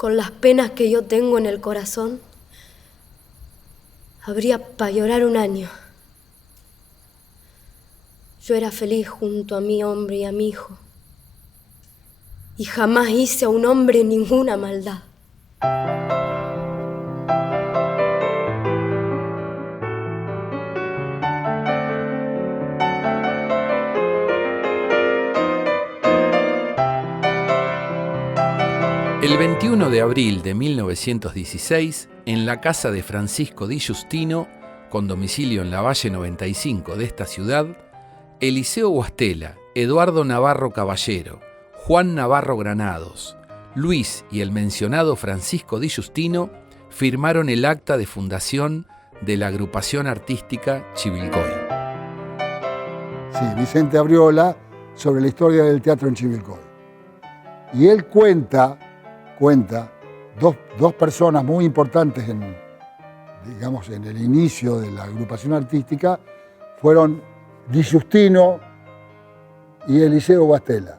con las penas que yo tengo en el corazón, habría para llorar un año. Yo era feliz junto a mi hombre y a mi hijo, y jamás hice a un hombre ninguna maldad. El 21 de abril de 1916, en la casa de Francisco Di Giustino, con domicilio en la Valle 95 de esta ciudad, Eliseo Guastella, Eduardo Navarro Caballero, Juan Navarro Granados, Luis y el mencionado Francisco Di Giustino firmaron el acta de fundación de la agrupación artística Chivilcoy. Sí, Vicente Abriola, sobre la historia del teatro en Chivilcoy. Y él cuenta dos personas muy importantes en el inicio de la agrupación artística, fueron Di Giustino y Eliseo Guastella.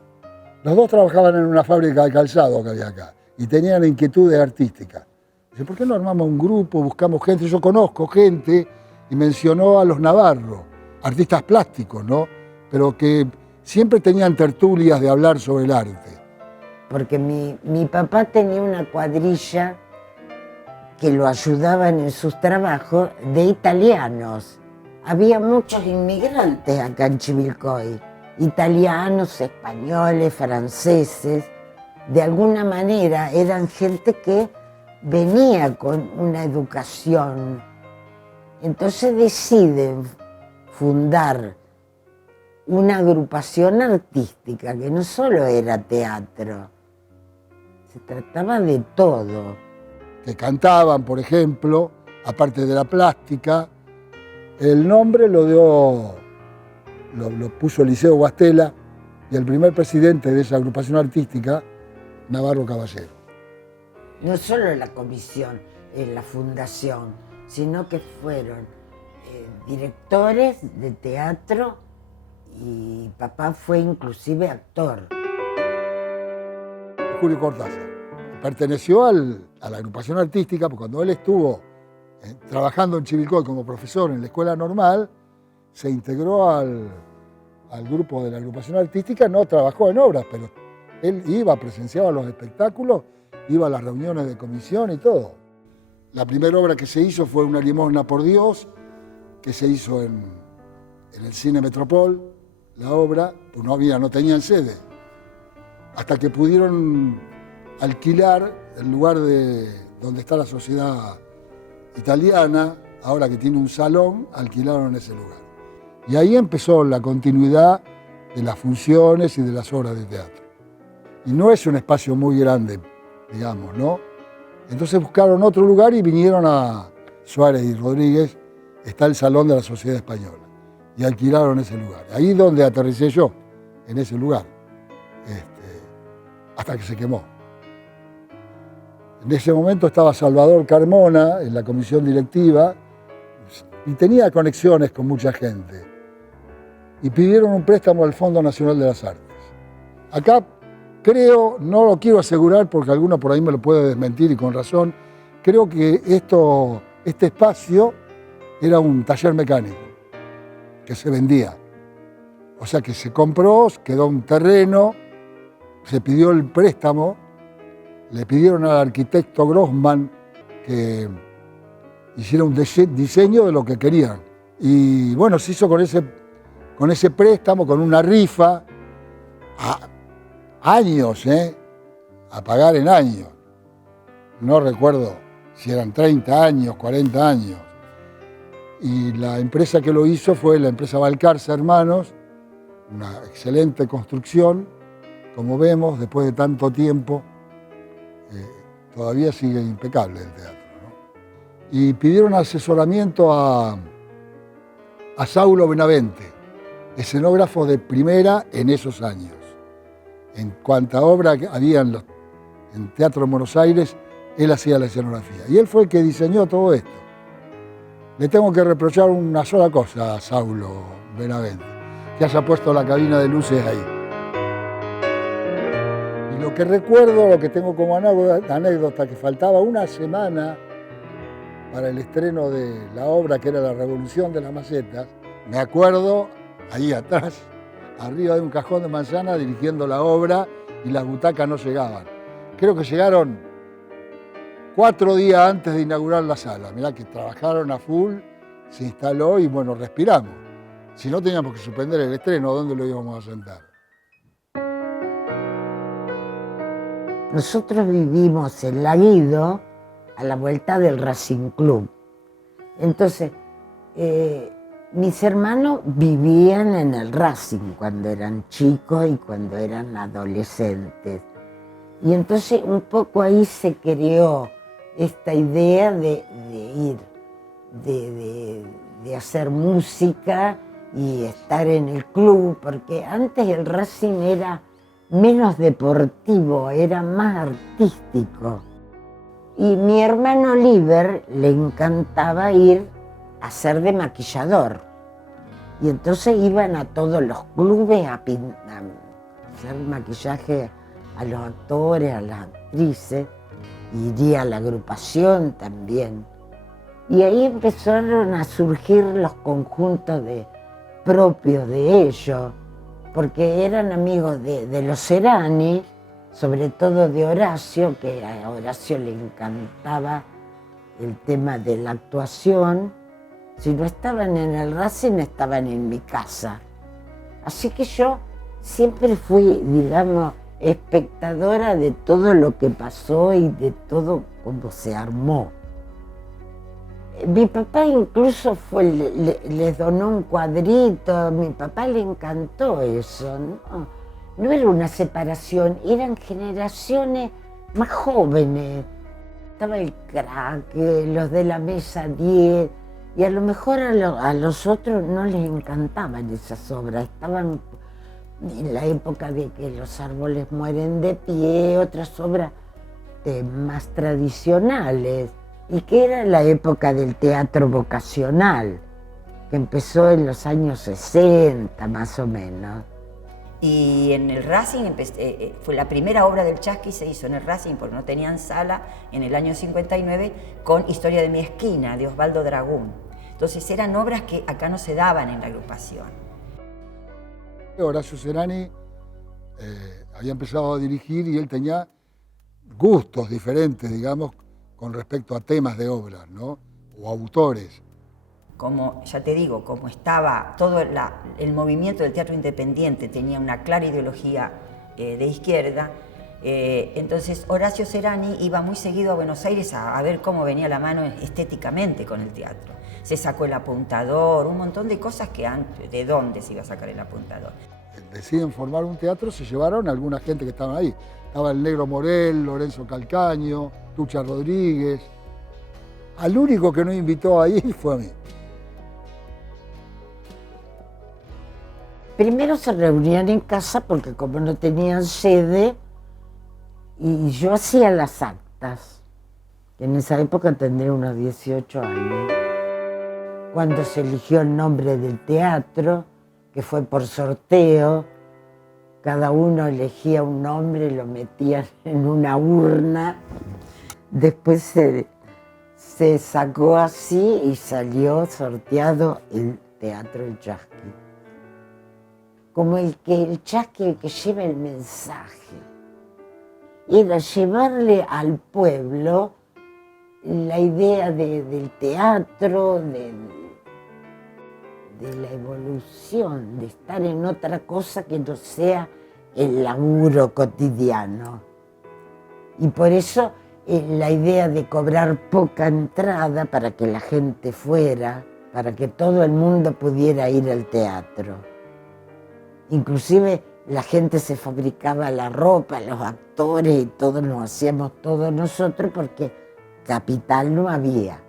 Los dos trabajaban en una fábrica de calzado que había acá y tenían inquietudes artísticas. Dice, ¿por qué no armamos un grupo, buscamos gente? Yo conozco gente, y mencionó a los Navarro, artistas plásticos, ¿no? Pero que siempre tenían tertulias de hablar sobre el arte. Porque mi papá tenía una cuadrilla que lo ayudaban en sus trabajos de italianos. Había muchos inmigrantes acá en Chivilcoy, italianos, españoles, franceses. De alguna manera eran gente que venía con una educación. Entonces deciden fundar una agrupación artística que no solo era teatro, se trataba de todo. Que cantaban, por ejemplo, aparte de la plástica. El nombre lo puso Eliseo Guastella y el primer presidente de esa agrupación artística, Navarro Caballero. No solo la comisión, la fundación, sino que fueron directores de teatro y papá fue inclusive actor. Julio Cortázar perteneció a la agrupación artística porque cuando él estuvo trabajando en Chivilcoy como profesor en la escuela normal, se integró al grupo de la agrupación artística. No trabajó en obras, pero él presenciaba los espectáculos, iba a las reuniones de comisión y todo. La primera obra que se hizo fue Una limosna por Dios, que se hizo en el Cine Metropol, la obra, pues no tenían sede. Hasta que pudieron alquilar el lugar donde está la sociedad italiana, ahora que tiene un salón, alquilaron ese lugar. Y ahí empezó la continuidad de las funciones y de las obras de teatro. Y no es un espacio muy grande, digamos, ¿no? Entonces buscaron otro lugar y vinieron a Suárez y Rodríguez, está el Salón de la Sociedad Española, y alquilaron ese lugar. Ahí es donde aterricé yo, en ese lugar, hasta que se quemó. En ese momento estaba Salvador Carmona en la comisión directiva y tenía conexiones con mucha gente. Y pidieron un préstamo al Fondo Nacional de las Artes. Acá creo, no lo quiero asegurar porque alguno por ahí me lo puede desmentir y con razón, creo que este espacio era un taller mecánico que se vendía. O sea que se compró, quedó un terreno, se pidió el préstamo, le pidieron al arquitecto Grossman que hiciera un diseño de lo que querían. Y bueno, se hizo con ese préstamo, con una rifa, años, a pagar en años. No recuerdo si eran 30 años, 40 años. Y la empresa que lo hizo fue la empresa Balcarce Hermanos, una excelente construcción, como vemos, después de tanto tiempo, todavía sigue impecable el teatro, ¿no? Y pidieron asesoramiento a Saulo Benavente, escenógrafo de primera en esos años. En cuanta obra que había en Teatro en Buenos Aires, él hacía la escenografía. Y él fue el que diseñó todo esto. Le tengo que reprochar una sola cosa a Saulo Benavente, que haya puesto la cabina de luces ahí. Y lo que recuerdo, lo que tengo como anécdota, que faltaba una semana para el estreno de la obra que era La Revolución de las Macetas. Me acuerdo, ahí atrás, arriba de un cajón de manzana, dirigiendo la obra y las butacas no llegaban. Creo que llegaron 4 días antes de inaugurar la sala. Mirá que trabajaron a full, se instaló y bueno, respiramos. Si no teníamos que suspender el estreno, ¿dónde lo íbamos a sentar? Nosotros vivimos en La Guido, a la vuelta del Racing Club. Entonces, mis hermanos vivían en el Racing cuando eran chicos y cuando eran adolescentes. Y entonces un poco ahí se creó esta idea de ir, de hacer música y estar en el club, porque antes el Racing era menos deportivo, era más artístico. Y mi hermano Oliver le encantaba ir a ser de maquillador. Y entonces iban a todos los clubes a hacer maquillaje a los actores, a las actrices. Iría a la agrupación también. Y ahí empezaron a surgir los conjuntos propios de ellos, porque eran amigos de los Serani, sobre todo de Horacio, que a Horacio le encantaba el tema de la actuación. Si no estaban en el Racing, estaban en mi casa. Así que yo siempre fui, digamos, espectadora de todo lo que pasó y de todo cómo se armó. Mi papá incluso les donó un cuadrito, a mi papá le encantó eso, ¿no? No era una separación, eran generaciones más jóvenes. Estaba el crack, los de la mesa 10, y a lo mejor a los otros no les encantaban esas obras, estaban en la época de que los árboles mueren de pie, otras obras más tradicionales, y que era la época del teatro vocacional, que empezó en los años 60 más o menos. Y en el Racing, fue la primera obra del Chasqui, se hizo en el Racing porque no tenían sala, en el año 59, con Historia de mi esquina, de Osvaldo Dragún. Entonces eran obras que acá no se daban en la agrupación. Horacio Serani había empezado a dirigir y él tenía gustos diferentes, digamos, con respecto a temas de obras, ¿no? O autores. Como ya te digo, como estaba todo el movimiento del teatro independiente, tenía una clara ideología de izquierda, entonces Horacio Serani iba muy seguido a Buenos Aires a ver cómo venía la mano estéticamente con el teatro. Se sacó el apuntador, un montón de cosas que antes, ¿de dónde se iba a sacar el apuntador? Deciden formar un teatro, se llevaron a alguna gente que estaban ahí. Estaba el Negro Morel, Lorenzo Calcaño, Tucha Rodríguez. Al único que no invitó ahí fue a mí. Primero se reunían en casa porque como no tenían sede, y yo hacía las actas, que en esa época tendría unos 18 años. Cuando se eligió el nombre del teatro, que fue por sorteo, cada uno elegía un nombre, lo metían en una urna, después se sacó así y salió sorteado el Teatro El Chasqui. Como el Chasqui que lleva el mensaje. Era llevarle al pueblo la idea del teatro, de la evolución, de estar en otra cosa que no sea el laburo cotidiano. Y por eso la idea de cobrar poca entrada para que la gente fuera, para que todo el mundo pudiera ir al teatro. Inclusive la gente se fabricaba la ropa, los actores y todos nos hacíamos todos nosotros porque capital no había.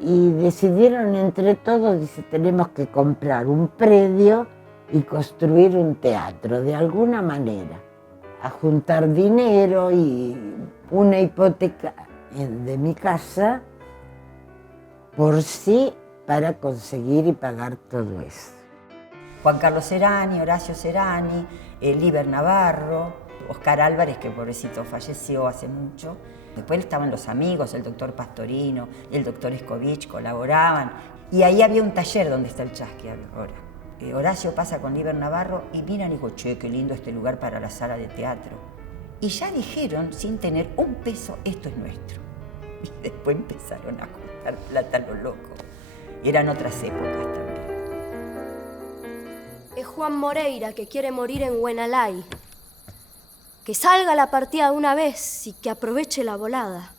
Y decidieron entre todos, dice, tenemos que comprar un predio y construir un teatro de alguna manera. A juntar dinero y una hipoteca de mi casa por sí para conseguir y pagar todo eso. Juan Carlos Serani, Horacio Serani, Liber Navarro, Oscar Álvarez, que pobrecito falleció hace mucho. Después estaban los amigos, el doctor Pastorino, el doctor Escovich, colaboraban. Y ahí había un taller donde está el Chasqui ahora. Horacio pasa con Liber Navarro y miran y digo, che, qué lindo este lugar para la sala de teatro. Y ya dijeron, sin tener un peso, esto es nuestro. Y después empezaron a juntar plata a lo loco. Eran otras épocas también. Es Juan Moreira que quiere morir en Huenalay. Que salga la partida de una vez y que aproveche la volada.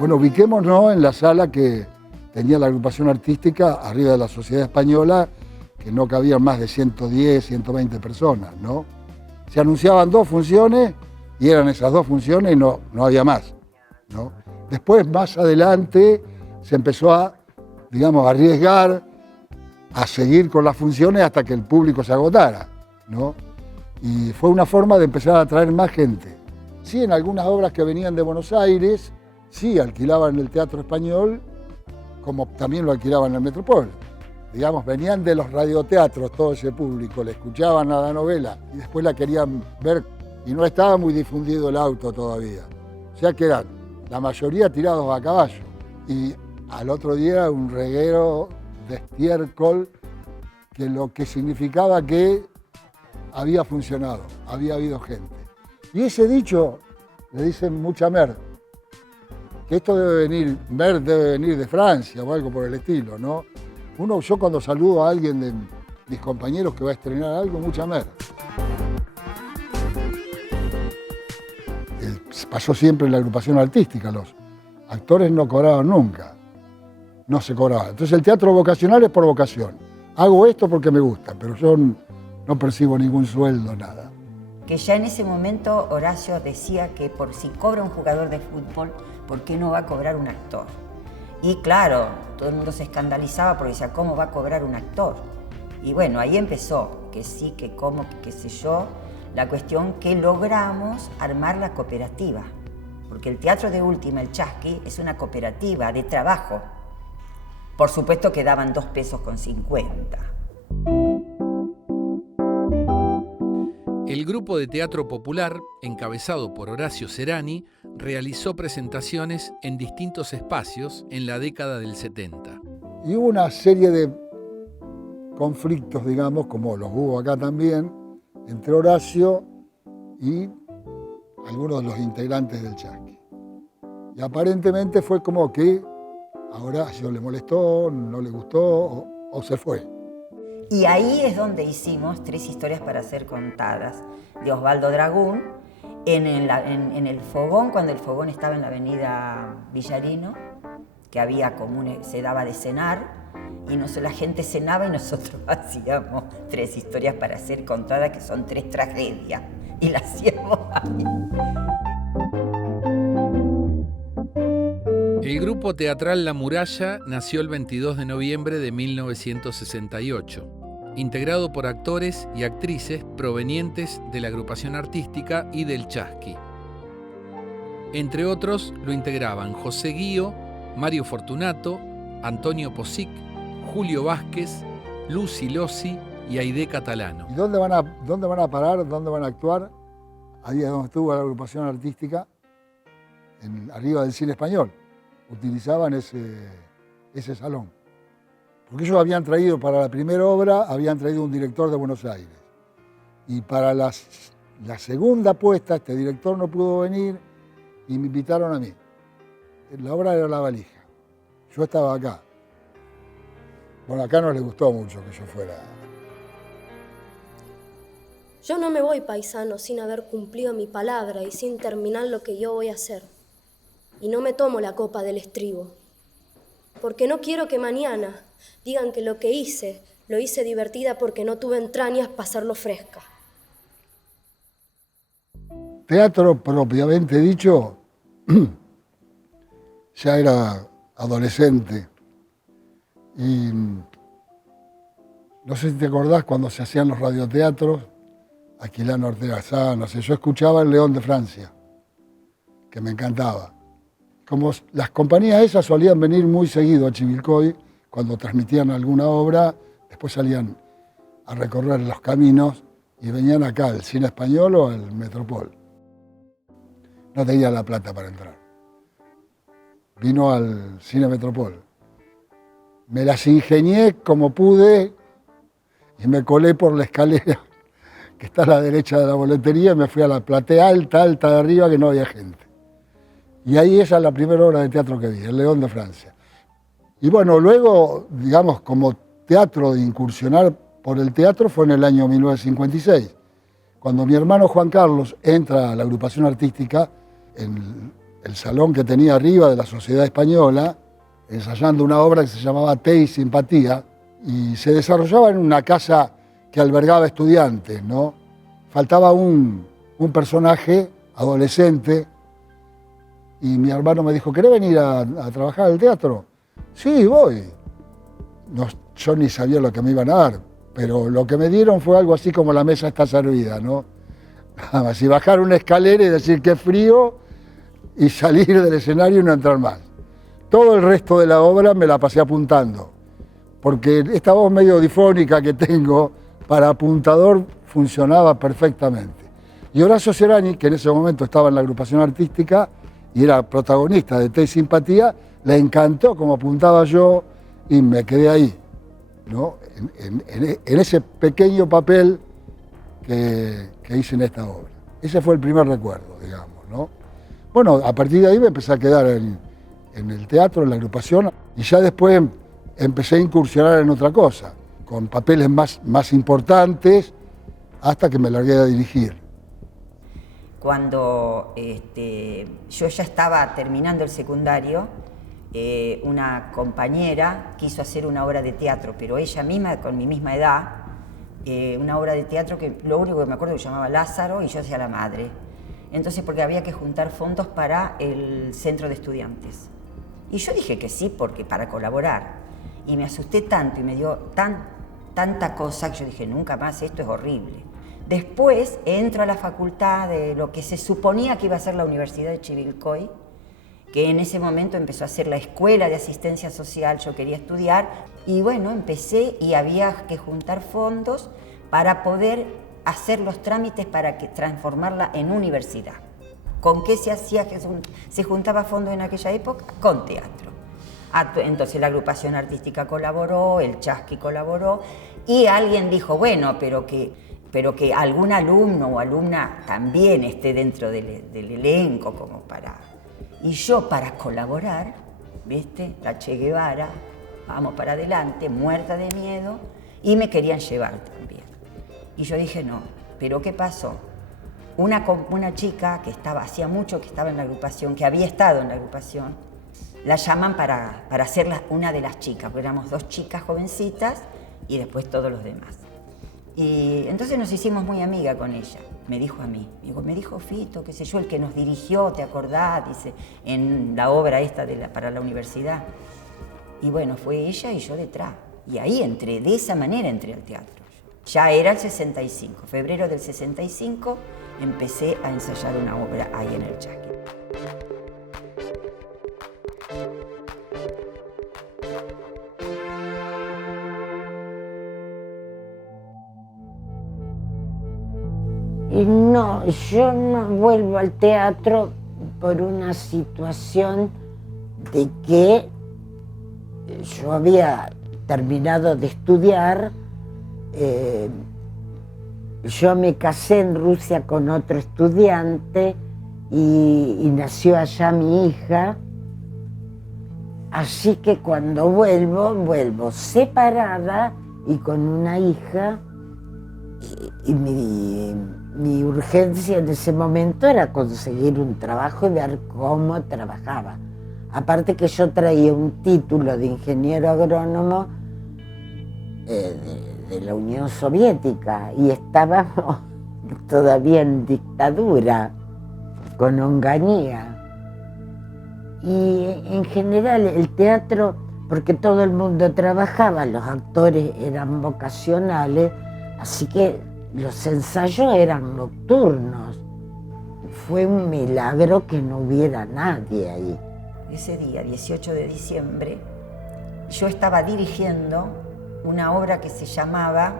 Bueno, ubiquémonos en la sala que tenía la agrupación artística arriba de la Sociedad Española, que no cabían más de 110, 120 personas, ¿no? Se anunciaban 2 funciones y eran esas 2 funciones y no había más, ¿no? Después, más adelante, se empezó a, digamos, arriesgar a seguir con las funciones hasta que el público se agotara, ¿no? Y fue una forma de empezar a atraer más gente. Sí, en algunas obras que venían de Buenos Aires, sí alquilaban el Teatro Español, como también lo alquilaban en el Metropol. Digamos, venían de los radioteatros todo ese público, le escuchaban a la novela y después la querían ver y no estaba muy difundido el auto todavía. O sea que eran la mayoría tirados a caballo. Y al otro día un reguero de estiércol, que lo que significaba que había funcionado, había habido gente. Y ese dicho le dicen mucha mer, que esto debe venir, mer debe venir de Francia o algo por el estilo, ¿no? Yo cuando saludo a alguien de mis compañeros que va a estrenar algo, mucha mer. Pasó siempre en la agrupación artística, los actores no cobraban nunca, no se cobraba. Entonces el teatro vocacional es por vocación. Hago esto porque me gusta, pero yo no percibo ningún sueldo, nada. Que ya en ese momento Horacio decía que por si cobra un jugador de fútbol, ¿por qué no va a cobrar un actor? Y claro, todo el mundo se escandalizaba porque decía, ¿cómo va a cobrar un actor? Y bueno, ahí empezó, que sí, que cómo, que qué sé yo, la cuestión que logramos armar la cooperativa. Porque el Teatro de Última, el Chasqui, es una cooperativa de trabajo. Por supuesto que daban 2,50 pesos. El grupo de teatro popular, encabezado por Horacio Serani, realizó presentaciones en distintos espacios en la década del 70. Y hubo una serie de conflictos, digamos, como los hubo acá también, entre Horacio y algunos de los integrantes del Chasqui. Y aparentemente fue como que a Horacio le molestó, no le gustó o se fue. Y ahí es donde hicimos 3 historias para ser contadas, de Osvaldo Dragún, en el fogón, cuando el fogón estaba en la avenida Villarino, que había se daba de cenar, y la gente cenaba y nosotros hacíamos 3 historias para ser contadas, que son 3 tragedias, y las hacíamos ahí. El grupo teatral La Muralla nació el 22 de noviembre de 1968, integrado por actores y actrices provenientes de la agrupación artística y del Chasqui. Entre otros lo integraban José Guío, Mario Fortunato, Antonio Posic, Julio Vázquez, Lucy Lossi y Aide Catalano. ¿Y dónde van a parar? ¿Dónde van a actuar? Ahí es donde estuvo la agrupación artística, arriba del Cine Español. Utilizaban ese salón. Porque ellos habían traído para la primera obra, habían traído un director de Buenos Aires. Y para la segunda puesta, este director no pudo venir y me invitaron a mí. La obra era La Valija. Yo estaba acá. Bueno, acá no les gustó mucho que yo fuera. Yo no me voy, paisano, sin haber cumplido mi palabra y sin terminar lo que yo voy a hacer. Y no me tomo la copa del estribo. Porque no quiero que mañana digan que lo que hice, lo hice divertida porque no tuve entrañas para hacerlo fresca. Teatro propiamente dicho, ya era adolescente. Y no sé si te acordás cuando se hacían los radioteatros, Aquilano Ortega Sá, no sé, yo escuchaba El León de Francia, que me encantaba. Como las compañías esas solían venir muy seguido a Chivilcoy, cuando transmitían alguna obra, después salían a recorrer los caminos y venían acá al Cine Español o al Metropol. No tenía la plata para entrar. Vino al Cine Metropol. Me las ingenié como pude y me colé por la escalera que está a la derecha de la boletería y me fui a la platea alta de arriba que no había gente. Y ahí esa es la primera obra de teatro que vi, El León de Francia. Y bueno, luego, digamos, como teatro de incursionar por el teatro fue en el año 1956, cuando mi hermano Juan Carlos entra a la agrupación artística en el salón que tenía arriba de la Sociedad Española, ensayando una obra que se llamaba Té y Simpatía, y se desarrollaba en una casa que albergaba estudiantes, ¿no? Faltaba un personaje adolescente, y mi hermano me dijo, ¿querés venir a trabajar al teatro? Sí, voy. No, yo ni sabía lo que me iban a dar, pero lo que me dieron fue algo así como la mesa está servida, ¿no? Nada más, y bajar una escalera y decir qué frío, y salir del escenario y no entrar más. Todo el resto de la obra me la pasé apuntando, porque esta voz medio difónica que tengo, para apuntador funcionaba perfectamente. Y Horacio Serani, que en ese momento estaba en la agrupación artística y era protagonista de Té y Simpatía, le encantó como apuntaba yo y me quedé ahí, ¿no? En ese pequeño papel que hice en esta obra. Ese fue el primer recuerdo, digamos, ¿no? Bueno, a partir de ahí me empecé a quedar en el teatro, en la agrupación, y ya después empecé a incursionar en otra cosa, con papeles más importantes, hasta que me largué a dirigir. Cuando yo ya estaba terminando el secundario, una compañera quiso hacer una obra de teatro, pero ella misma, con mi misma edad, una obra de teatro que lo único que me acuerdo que se llamaba Lázaro y yo hacía la madre. Entonces, porque había que juntar fondos para el centro de estudiantes. Y yo dije que sí, porque para colaborar. Y me asusté tanto y me dio tanta cosa que yo dije, nunca más, esto es horrible. Después entro a la facultad de lo que se suponía que iba a ser la Universidad de Chivilcoy, que en ese momento empezó a ser la escuela de asistencia social, yo quería estudiar, y bueno, empecé y había que juntar fondos para poder hacer los trámites para transformarla en universidad. ¿Con qué se hacía? ¿Se juntaba fondos en aquella época? Con teatro. Entonces la agrupación artística colaboró, el Chasqui colaboró, y alguien dijo, bueno, pero que algún alumno o alumna también esté dentro del elenco como para... Y yo para colaborar, ¿viste? La Che Guevara, vamos para adelante, muerta de miedo, y me querían llevar también. Y yo dije, no, pero ¿qué pasó? Una chica que hacía mucho que estaba en la agrupación, que había estado en la agrupación, la llaman para ser una de las chicas, porque éramos 2 chicas jovencitas y después todos los demás. Y entonces nos hicimos muy amigas con ella. Me dijo a mí, me dijo Fito, qué sé yo, el que nos dirigió, ¿te acordás? Dice, en la obra esta para la universidad. Y bueno, fue ella y yo detrás. Y ahí de esa manera entré al teatro. Ya era el 65, febrero del 65, empecé a ensayar una obra ahí en el Chasqui. Y no, yo no vuelvo al teatro por una situación de que yo había terminado de estudiar. Yo me casé en Rusia con otro estudiante y nació allá mi hija. Así que cuando vuelvo separada y con una hija. Y mi urgencia en ese momento era conseguir un trabajo y ver cómo trabajaba. Aparte que yo traía un título de ingeniero agrónomo de la Unión Soviética y estábamos todavía en dictadura, con Onganía. Y en general el teatro, porque todo el mundo trabajaba, los actores eran vocacionales, así que los ensayos eran nocturnos. Fue un milagro que no hubiera nadie ahí. Ese día, 18 de diciembre, yo estaba dirigiendo una obra que se llamaba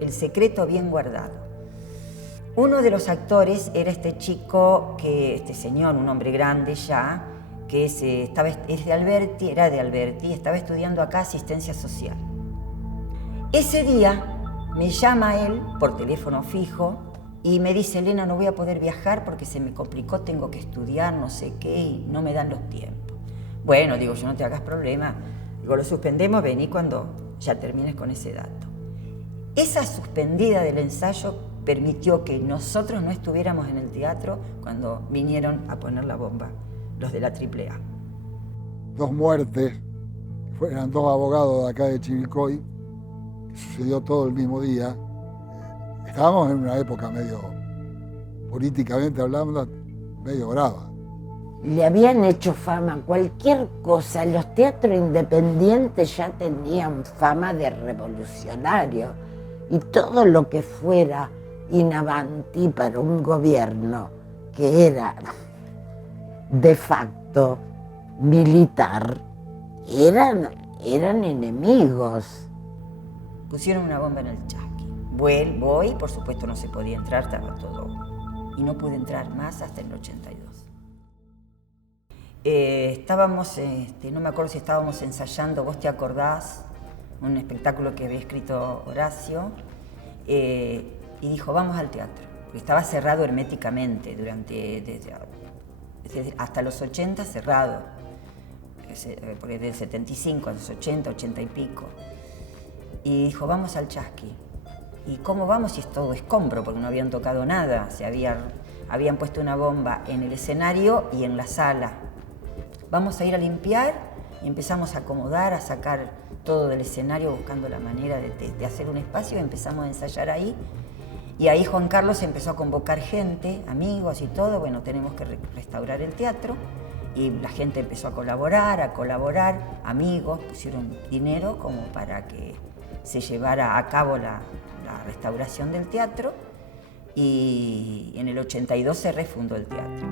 el secreto bien guardado. Uno de los actores era este chico, este señor, un hombre grande ya, que era de Alberti y estaba estudiando acá asistencia social. Ese día me llama él por teléfono fijo y me dice: Elena, no voy a poder viajar porque se me complicó, tengo que estudiar, no sé qué, y no me dan los tiempos. Bueno, digo yo, no te hagas problema, digo, lo suspendemos, vení cuando ya termines con ese dato. Esa suspendida del ensayo permitió que nosotros no estuviéramos en el teatro cuando vinieron a poner la bomba los de la AAA. 2 muertes, eran 2 abogados de acá de Chivilcoy, que sucedió todo el mismo día. Estábamos en una época medio, políticamente hablando, medio brava. Le habían hecho fama, cualquier cosa. Los teatros independientes ya tenían fama de revolucionario y todo lo que fuera in avanti para un gobierno que era de facto militar, eran enemigos. Pusieron una bomba en el Chasqui. Voy, por supuesto no se podía entrar, estaba todo. Y no pude entrar más hasta el 82. Estábamos, no me acuerdo si estábamos ensayando, vos te acordás, un espectáculo que había escrito Horacio, y dijo, vamos al teatro. Estaba cerrado herméticamente hasta los 80 cerrado, porque del 75 a los 80, 80 y pico. Y dijo, vamos al Chasqui. ¿Y cómo vamos si es todo escombro? Porque no habían tocado nada, habían puesto una bomba en el escenario y en la sala. Vamos a ir a limpiar y empezamos a acomodar, a sacar todo del escenario buscando la manera de hacer un espacio y empezamos a ensayar ahí. Y ahí Juan Carlos empezó a convocar gente, amigos y todo, bueno, tenemos que restaurar el teatro. Y la gente empezó a colaborar, amigos, pusieron dinero como para que se llevara a cabo la restauración del teatro. Y en el 82 se refundó el teatro.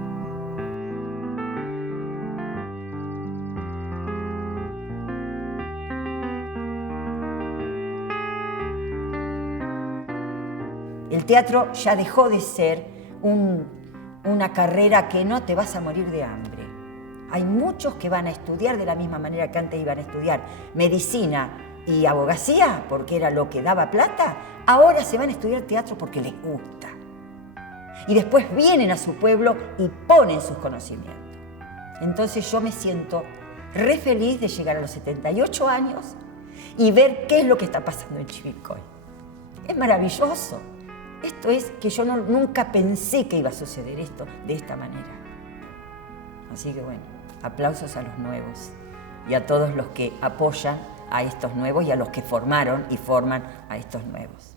El teatro ya dejó de ser una carrera que no te vas a morir de hambre. Hay muchos que van a estudiar de la misma manera que antes iban a estudiar medicina y abogacía, porque era lo que daba plata. Ahora se van a estudiar teatro porque les gusta. Y después vienen a su pueblo y ponen sus conocimientos. Entonces yo me siento re feliz de llegar a los 78 años y ver qué es lo que está pasando en Chivilcoy. Es maravilloso. Esto es que yo nunca pensé que iba a suceder esto de esta manera. Así que bueno, aplausos a los nuevos y a todos los que apoyan a estos nuevos y a los que formaron y forman a estos nuevos.